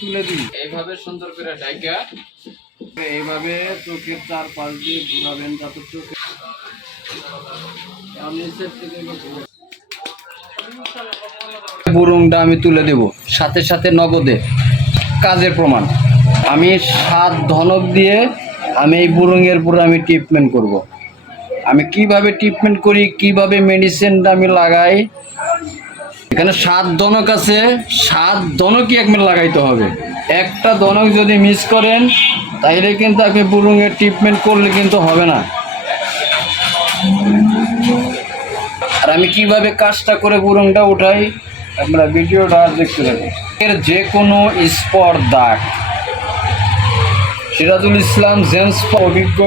তুলে দিই। এইভাবে সুন্দর করে ডাইকা এইভাবে চোখের চার পাশ দিয়ে ঘুরাবেন যাতে চোখে বুরুংটা আমি তুলে দেব। সাথে সাথে নগদে কাজের প্রমাণ। আমি সাত ধনক দিয়ে আমি এই বুরুঙের পুরো আমি ট্রিটমেন্ট করব। আমি কীভাবে ট্রিটমেন্ট করি কীভাবে মেডিসিনটা আমি লাগাই এখানে সাত দনক আছে, সাত দনকই এক মিনিট লাগাইতে হবে। একটা দনক যদি মিস করেন, তাইলে কিন্তু আপনি বুরুঙের ট্রিটমেন্ট করলে কিন্তু হবে না। আর আমি কীভাবে কাজটা করে বুরুংটা উঠাই আপনারা ভিডিওটা দেখতে থাকুন। এর যে কোনো স্পট দাগ সিরাজুল ইসলাম জেন্টস অভিজ্ঞ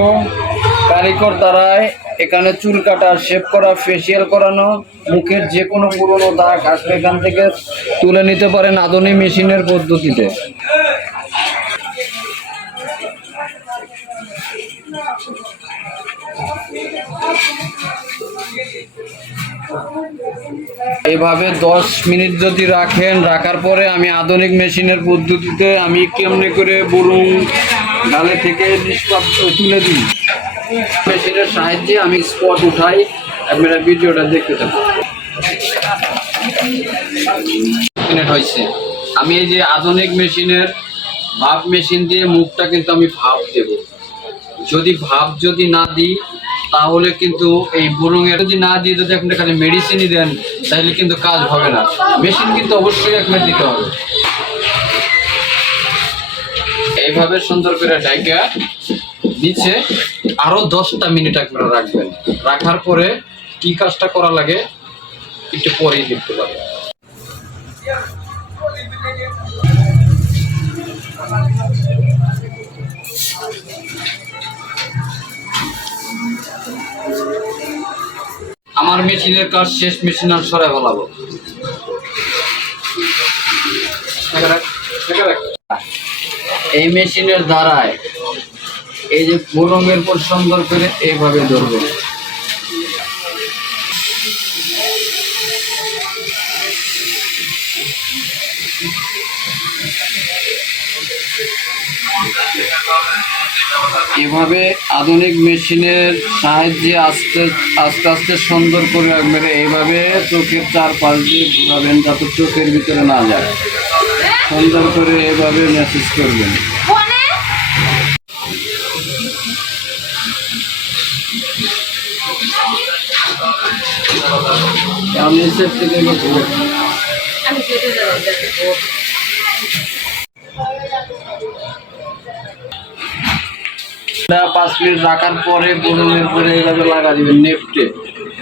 কারিগর দ্বারায় এখানে চুল কাটা শেভ করা ফেসিয়াল করানো, মুখের যে কোনো পুরনো দাগ আসলে এখান থেকে তুলে নিতে পারেন আধুনিক মেশিনের পদ্ধতিতে। এভাবে দশ মিনিট যদি রাখেন, রাখার পরে আমি আধুনিক মেশিনের পদ্ধতিতে আমি কেমনে করে বলুন গালে থেকে নিষ্পাপ, তুলে দিই। মেশিনের সাহায্যে আমি স্পট উঠাই, আপনারা ভিডিওটা দেখতে থাকুন। হয়েছে। আমি এই যে আধুনিক মেশিনের ভাব মেশিন দিয়ে মুখটা কিন্তু আমি ভাব দেব। যদি ভাব যদি না দিই, তাহলে কিন্তু এই বুরুঙের যদি না দিয়ে যদি আপনি খালি মেডিসিনই দেন, তাহলে কিন্তু কাজ হবে না। মেশিন কিন্তু অবশ্যই আপনার দিতে হবে। এইভাবে সুন্দর করে ডাইকা নিচে আরও দশটা মিনিট আপনারা রাখবেন। রাখার পরে কি কাজটা করা লাগে একটু পরেই দেখতে পাবেন আমার মেশিনের কাজ শেষ, মেশিন আর সরাই ফেলাবো। এই মেশিনের দ্বারায় এই যে পুরঙ্গের পর সুন্দর করে এইভাবে ধরবে। এভাবে আধুনিক মেশিনের সাহায্যে আস্তে আস্তে আস্তে সুন্দর করে রাখবেন এইভাবে চোখের চারপাশ দিয়ে ঘুরাবেন যাতে চোখের ভিতরে না যায়। সুন্দর করে এইভাবে মেসেজ করবেন। আমি নিচের থেকে পাঁচ মিনিট রাখার পরে বরুণের পরে এইভাবে লাগা দিবেন নেফটে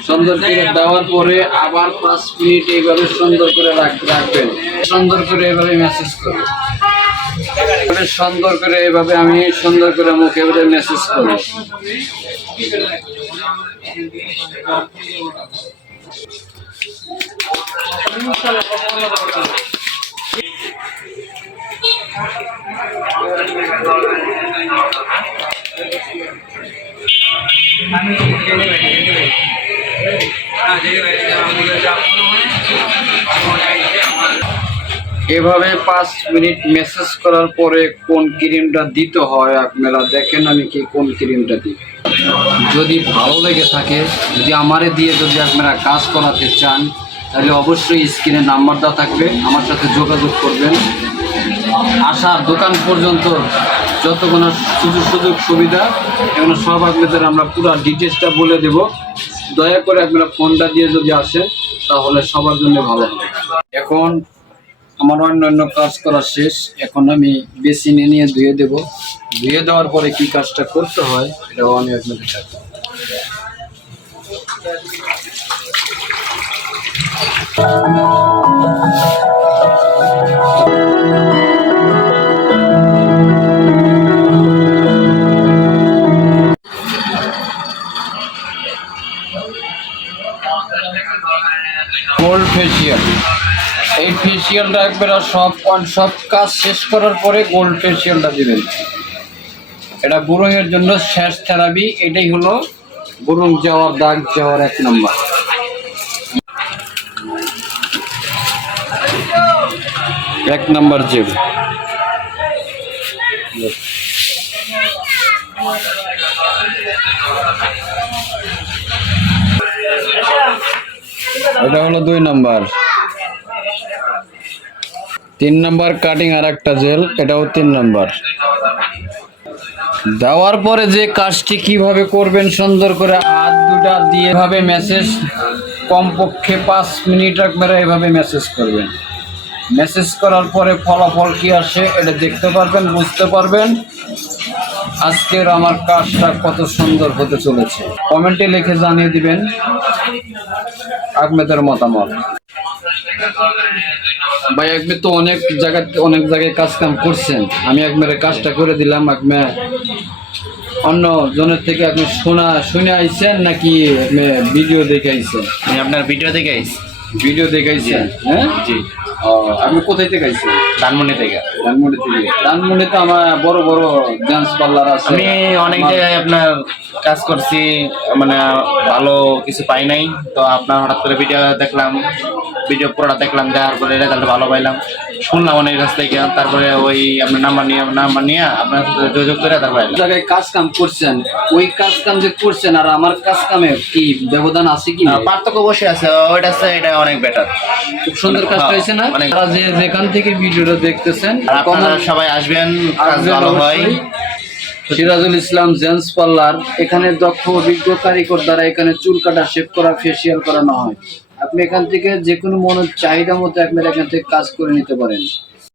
সুন্দর করে দেওয়ার পরে আবার পাঁচ মিনিট এইভাবে সুন্দর করে রাখবেন। সুন্দর করে এইভাবে মেসেজ করবেন। সুন্দর করে এইভাবে আমি সুন্দর করে মুখে এবারে মেসেজ এভাবে পাঁচ মিনিট মেসেজ করার পরে কোন ক্রিমটা দিতে হয়, আপনারা দেখেন আমি কি কোন ক্রিমটা দিই। যদি ভালো লেগে থাকে, যদি আমারে দিয়ে যদি আপনারা কাজ করাতে চান, তাহলে অবশ্যই স্ক্রিনে নাম্বার দেওয়া থাকবে, আমার সাথে যোগাযোগ করবেন। আসার দোকান পর্যন্ত যত কোনো সুযোগ সুযোগ সুবিধা, এগুলো সব আপনাদের আমরা পুরো ডিটেলসটা বলে দেব। দয়া করে আপনারা ফোনটা দিয়ে যদি আসেন, তাহলে সবার জন্য ভালো হবে। এখন আমার অন্যান্য কাজ করা শেষ। এখন আমি বেসিনে নিয়ে ধুয়ে দেব। ধুয়ে দেওয়ার পরে কি কাজটা করতে হয় এটাও আমি আপনাদের গোল্ড ফেসিয়াল এই ফেসিয়ালটা একবার সব সব কাজ শেষ করার পরে গোল্ড ফেসিয়ালটা দিবেন। এটা বুড়োঙের জন্য শেষ থেরাপি, এটাই হলো বুড়ুং যাওয়ার দাগ, যাওয়ার এক নম্বর। এক নম্বর জেল এটা হলো দুই নাম্বার। তিন নাম্বার কাটিং আর একটা জেল এটাও তিন নাম্বার। দেওয়ার পরে যে কাজটি কীভাবে করবেন সুন্দর করে হাত দুটা দিয়ে এভাবে মেসেজ কমপক্ষে পাঁচ মিনিট একবারে এভাবে মেসেজ করবেন। মেসেজ করার পরে ফলাফল কি আসে এটা দেখতে পারবেন, বুঝতে পারবেন। আজকের আমার কাজটা কত সুন্দর হতে চলেছে। কমেন্টে লিখে জানিয়ে দিবেন আপনাদের মতামত। ভাই আপনি তো অনেক জায়গায় অনেক জায়গায় কাজ কাম করছেন। আমি একবারে কাজটা করে দিলাম আপনি অন্য জনের থেকে আপনি শোনা শুনে আইছেন নাকি আপনি ভিডিও দেখে আইছেন? আমি আপনার ভিডিও দেখে আইছি। ভিডিও দেখে আইছেন হ্যাঁ? জি। ও, আপনি কোথায় থেকে আইছেন? ধানমন্ডি থেকে। ধানমন্ডি থেকে। ধানমন্ডি তো আমার বড় বড় ডান্স পার্লার আছে। আমি অনেক জায়গায় আপনার কাজ করছি মানে ভালো কিছু পাই নাই তো আপনার হঠাৎ করে ভিডিও দেখলাম। ভিডিও পুরোটা দেখলাম দেওয়ার পরে রেজাল্ট ভালো পাইলাম। শুনলাম অনেক কাছ থেকে তারপরে ওই আপনার নাম্বার নিয়ে নাম্বার নিয়ে আপনার সাথে যোগাযোগ করে তারপরে জায়গায় কাজ কাম করছেন ওই কাজ কাম যে করছেন আর আমার কাজ কামে কি ব্যবধান আছে কি পার্থক্য বসে আছে ওইটা আছে এটা অনেক বেটার খুব সুন্দর কাজ হয়েছে না? অনেক- যে যেখান থেকে ভিডিওটা দেখতেছেন আপনারা সবাই আসবেন কাজ ভালো হয়। সিরাজুল ইসলাম জেন্টস পার্লার এখানে দক্ষ অভিজ্ঞ কারিগর দ্বারা এখানে চুল কাটা শেভ করা ফেসিয়াল করানো হয়। আপনি এখান থেকে যে কোনো মনের চাহিদা মতো আপনারা এখান থেকে কাজ করে নিতে পারেন।